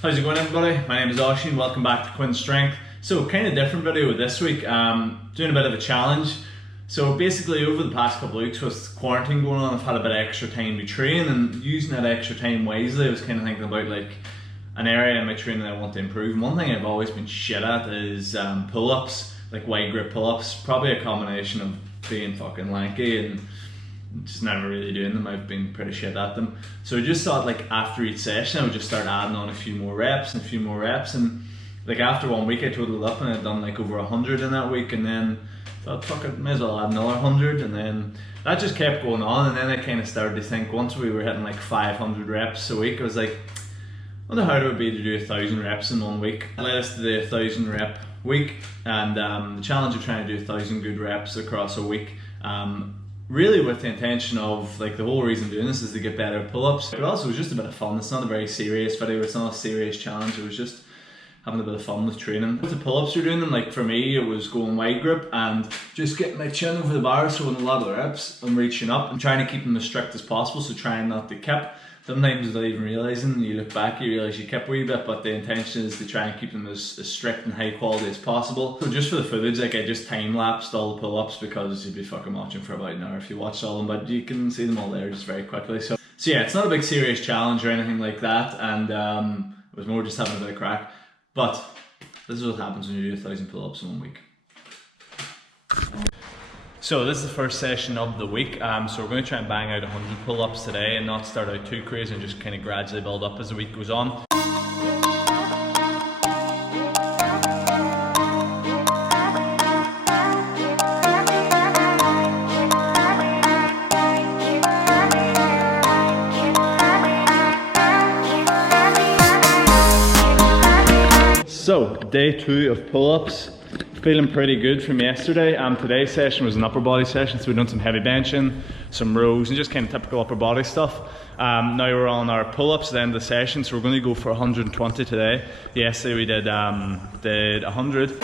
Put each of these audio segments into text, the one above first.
How's it going, everybody? My name is Oisin, welcome back to Quinn's Strength. So kind of different video this week, doing a bit of a challenge. So basically over the past couple of weeks with quarantine going on, I've had a bit of extra time to train, and using that extra time wisely, I was kind of thinking about like an area in my training that I want to improve. And one thing I've always been shit at is pull-ups, like wide grip pull-ups. Probably a combination of being fucking lanky and just never really doing them. I've been pretty shit at them. So I just thought like after each session I would just start adding on a few more reps and a few more reps, and like after 1 week I totaled up and I'd done like over 100 in that week, and then thought fuck it, may as well add another 100, and then that just kept going on. And then I kind of started to think, once we were hitting like 500 reps a week, I was like, I wonder how it would be to do 1,000 reps in 1 week. I led us to the 1,000 rep week, and the challenge of trying to do 1,000 good reps across a week, really with the intention of, like, the whole reason doing this is to get better at pull-ups, but also it was just a bit of fun. It's not a very serious video, it's not a serious challenge, it was just having a bit of fun with training. With the pull-ups you're doing them, like for me it was going wide grip and just getting my chin over the bar, so in a lot of the reps I'm reaching up and trying to keep them as strict as possible, so trying not to kip. Sometimes without even realising, you look back, you realise you kip a wee bit, but the intention is to try and keep them as strict and high quality as possible. So just for the footage, like I just time-lapsed all the pull-ups because you'd be fucking watching for about an hour if you watched all of them, but you can see them all there just very quickly. So yeah, it's not a big serious challenge or anything like that, and it was more just having a bit of crack. But this is what happens when you do 1,000 pull-ups in 1 week. So this is the first session of the week, so we're going to try and bang out 100 pull-ups today and not start out too crazy and just kind of gradually build up as the week goes on. So day 2 of pull-ups. Feeling pretty good from yesterday. Today's session was an upper body session, so we've done some heavy benching, some rows, and just kind of typical upper body stuff. Now we're on our pull-ups at the end of the session, so we're going to go for 120 today. Yesterday we did 100.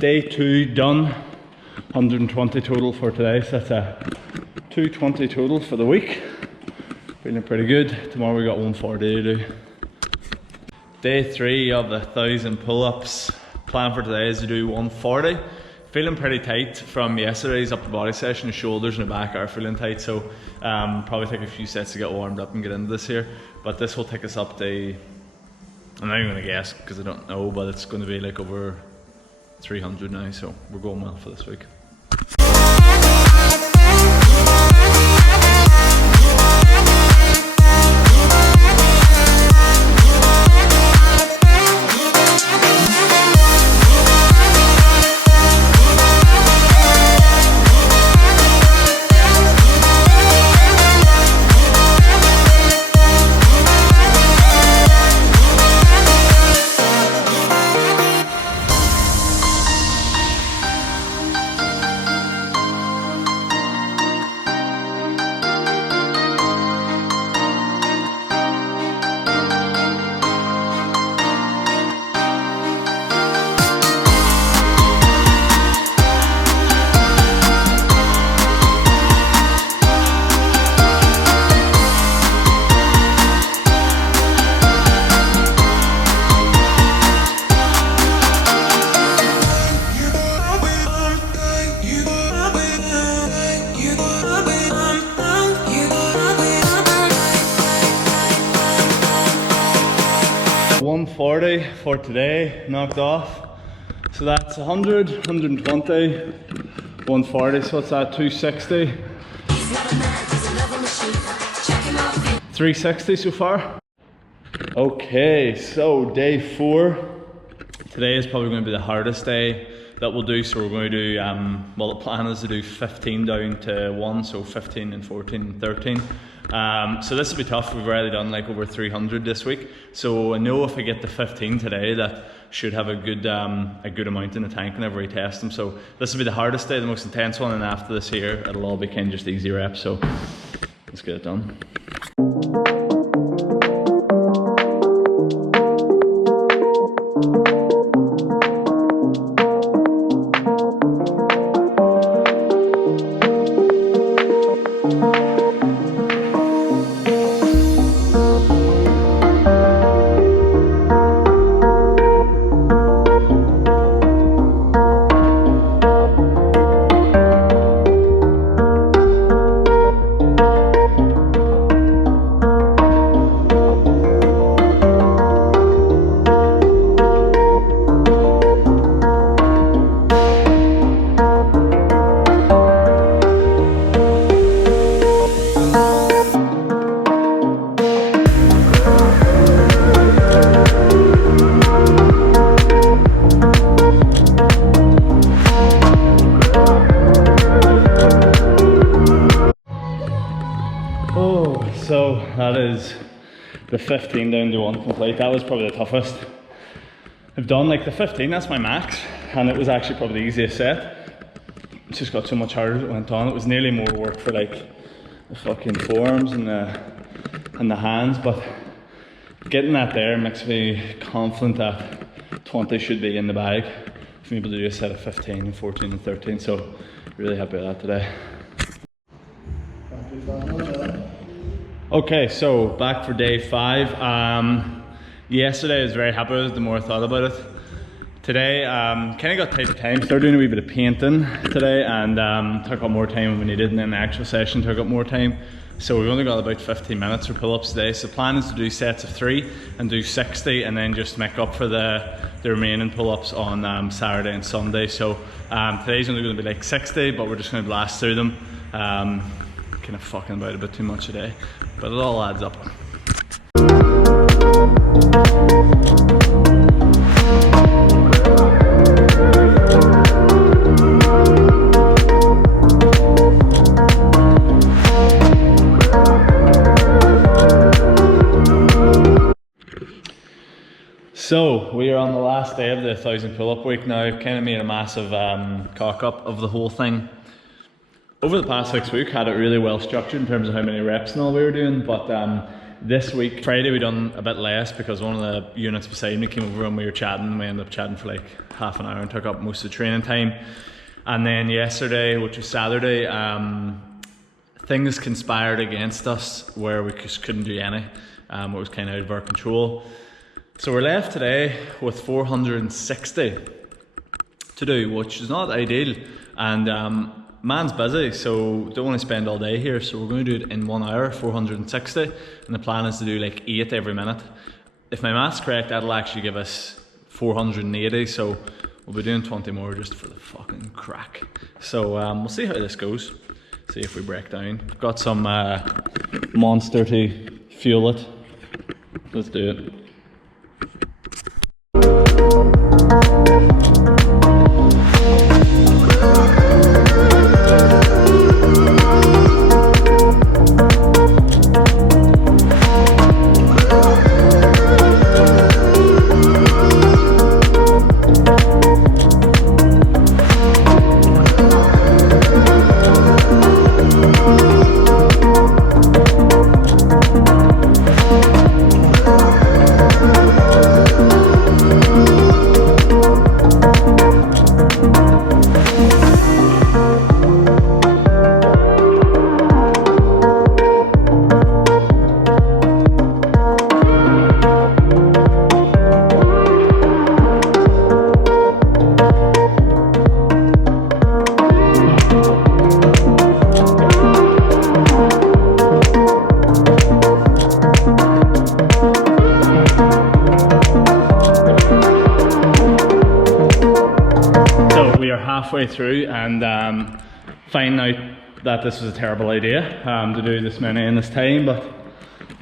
Day 2 done, 120 total for today, so that's a 220 total for the week. Feeling pretty good. Tomorrow we got 140 to do. Day 3 of the 1,000 pull-ups. Plan for today is to do 140. Feeling pretty tight from yesterday's upper body session. The shoulders and the back are feeling tight, so probably take a few sets to get warmed up and get into this here. But this will take us up to, I'm not even going to guess because I don't know, but it's going to be like over 300 now, so we're going well for this week. $140 for today, knocked off. So that's 100, 120, 140, so what's that, 260? 360 so far. Okay, so day 4. Today is probably going to be the hardest day that we'll do. So we're going to do, well, the plan is to do 15 down to 1, so 15 and 14 and 13. So this will be tough. We've already done like over 300 this week, so I know if I get to 15 today, that should have a good amount in the tank whenever we test them. So this will be the hardest day, the most intense one, and after this here, it'll all be kind of just easy reps. So let's get it done. So that is the 15 down to 1 complete. That was probably the toughest I've done. Like the 15, that's my max, and it was actually probably the easiest set. It just got so much harder as it went on. It was nearly more work for like the fucking forearms and the hands, but getting that there makes me confident that 20 should be in the bag for me able to do a set of 15 and 14 and 13. So really happy with that today. Okay, so back for day 5. Yesterday I was very happy with it, the more I thought about it. Today, kind of got tight for time. Started doing a wee bit of painting today, and took up more time than we needed, and then the actual session took up more time. So we've only got about 15 minutes for pull-ups today. So the plan is to do sets of 3 and do 60, and then just make up for the remaining pull-ups on Saturday and Sunday. So today's only going to be like 60, but we're just going to blast through them. Kind of fucking about a bit too much today, but it all adds up. So we are on the last day of the 1,000 pull-up week now. Kind of made a massive cock up of the whole thing. Over the past 6 weeks, had it really well structured in terms of how many reps and all we were doing, but this week, Friday, we done a bit less because one of the units beside me came over and we were chatting, and we ended up chatting for like half an hour and took up most of the training time. And then yesterday, which was Saturday, things conspired against us where we just couldn't do any. It was kind of out of our control. So we're left today with 460 to do, which is not ideal. And man's busy, so don't want to spend all day here, so we're going to do it in 1 hour, 460, and the plan is to do like 8 every minute. If my math's correct, that'll actually give us 480, so we'll be doing 20 more just for the fucking crack. So we'll see how this goes, see if we break down. I've got some Monster to fuel it. Let's do it. Halfway through and finding out that this was a terrible idea to do this many in this time, but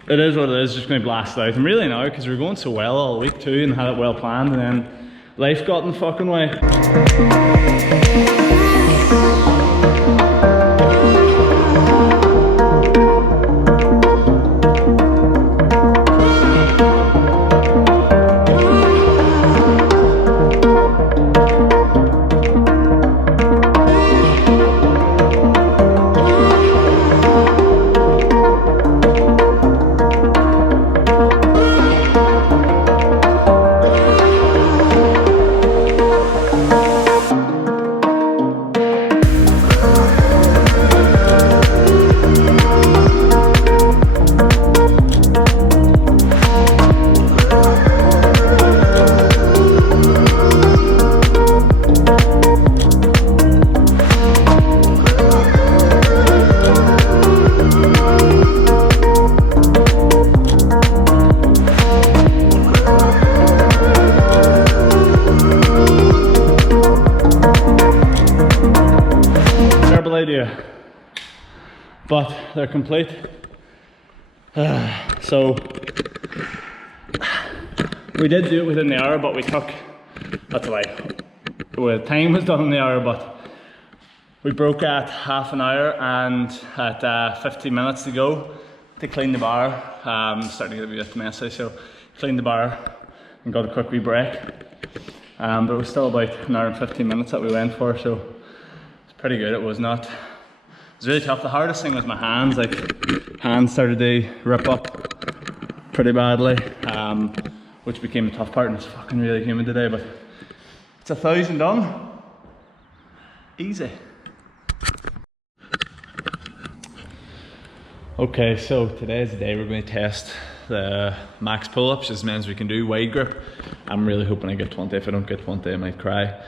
it is what it is. Just going to blast it out. And really now, because we were going so well all week too and had it well planned, and then life got in the fucking way. Idea, but they're complete. So we did do it within the hour, but we took, that's a lie, well, time was done in the hour, but we broke at half an hour and at 15 minutes to go to clean the bar. Starting to get a bit messy, so cleaned the bar and got a quick wee break, but it was still about an hour and 15 minutes that we went for, so pretty good. It was really tough. The hardest thing was my hands. Like, hands started to rip up pretty badly, which became a tough part, and it's fucking really humid today, but it's 1,000 done. Easy. Okay, so today's the day we're going to test the max pull-ups, as many as we can do, wide grip. I'm really hoping I get 20. If I don't get 20, I might cry.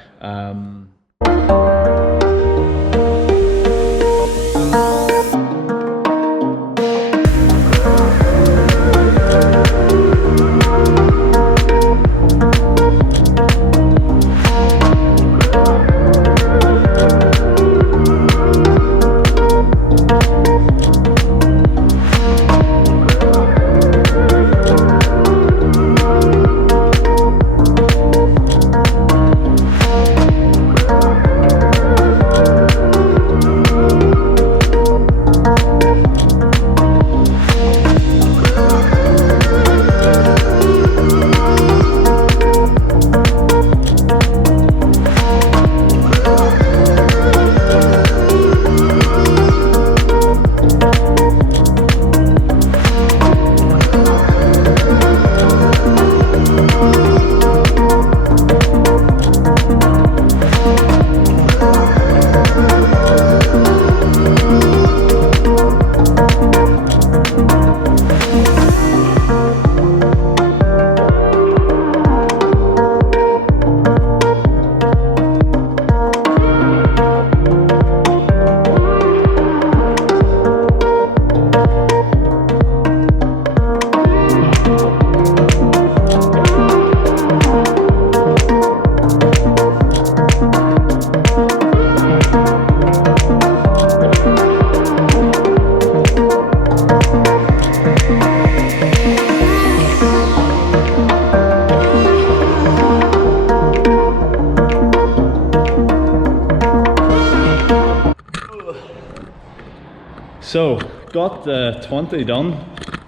So, got the 20 done,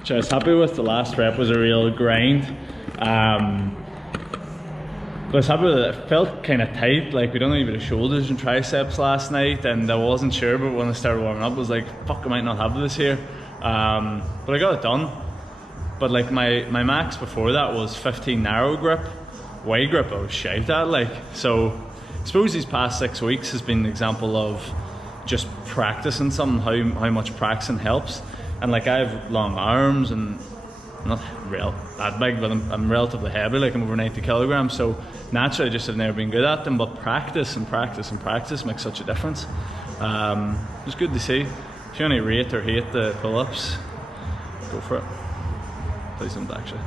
which I was happy with. The last rep was a real grind. I was happy with it. It felt kind of tight, like we done a wee bit of shoulders and triceps last night, and I wasn't sure, but when I started warming up I was like, fuck, I might not have this here. But I got it done. But like my max before that was 15 narrow grip. Wide grip I was shite at, like. So I suppose these past 6 weeks has been an example of just practicing something, how much practicing helps. And like, I have long arms and I'm not real that big, but I'm relatively heavy, like I'm over 90 kilograms, so naturally I just have never been good at them, but practice and practice and practice makes such a difference. It was good to see. If you only rate or hate the pull-ups, go for it. Please don't actually.